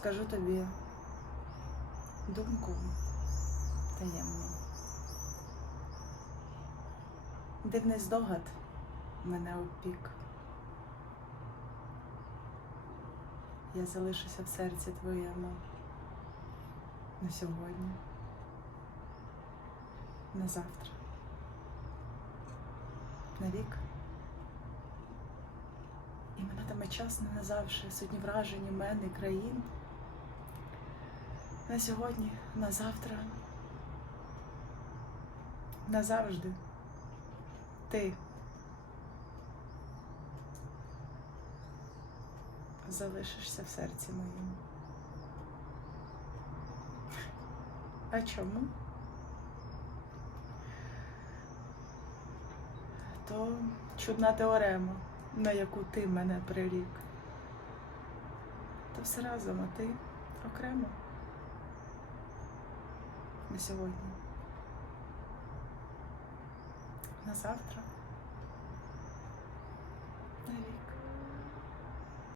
скажу тобі думку таємну. Дивний здогад мене опік. Я залишуся в серці твоєму на сьогодні, на завтра, на вік. І минатиме час не назавше сотні вражень імен і країн. На сьогодні, на завтра, назавжди. Ти залишишся в серці моєму. А чому? То чудна теорема, на яку ти мене прирік. То все разом, а ти окремо на сьогодні. На завтра.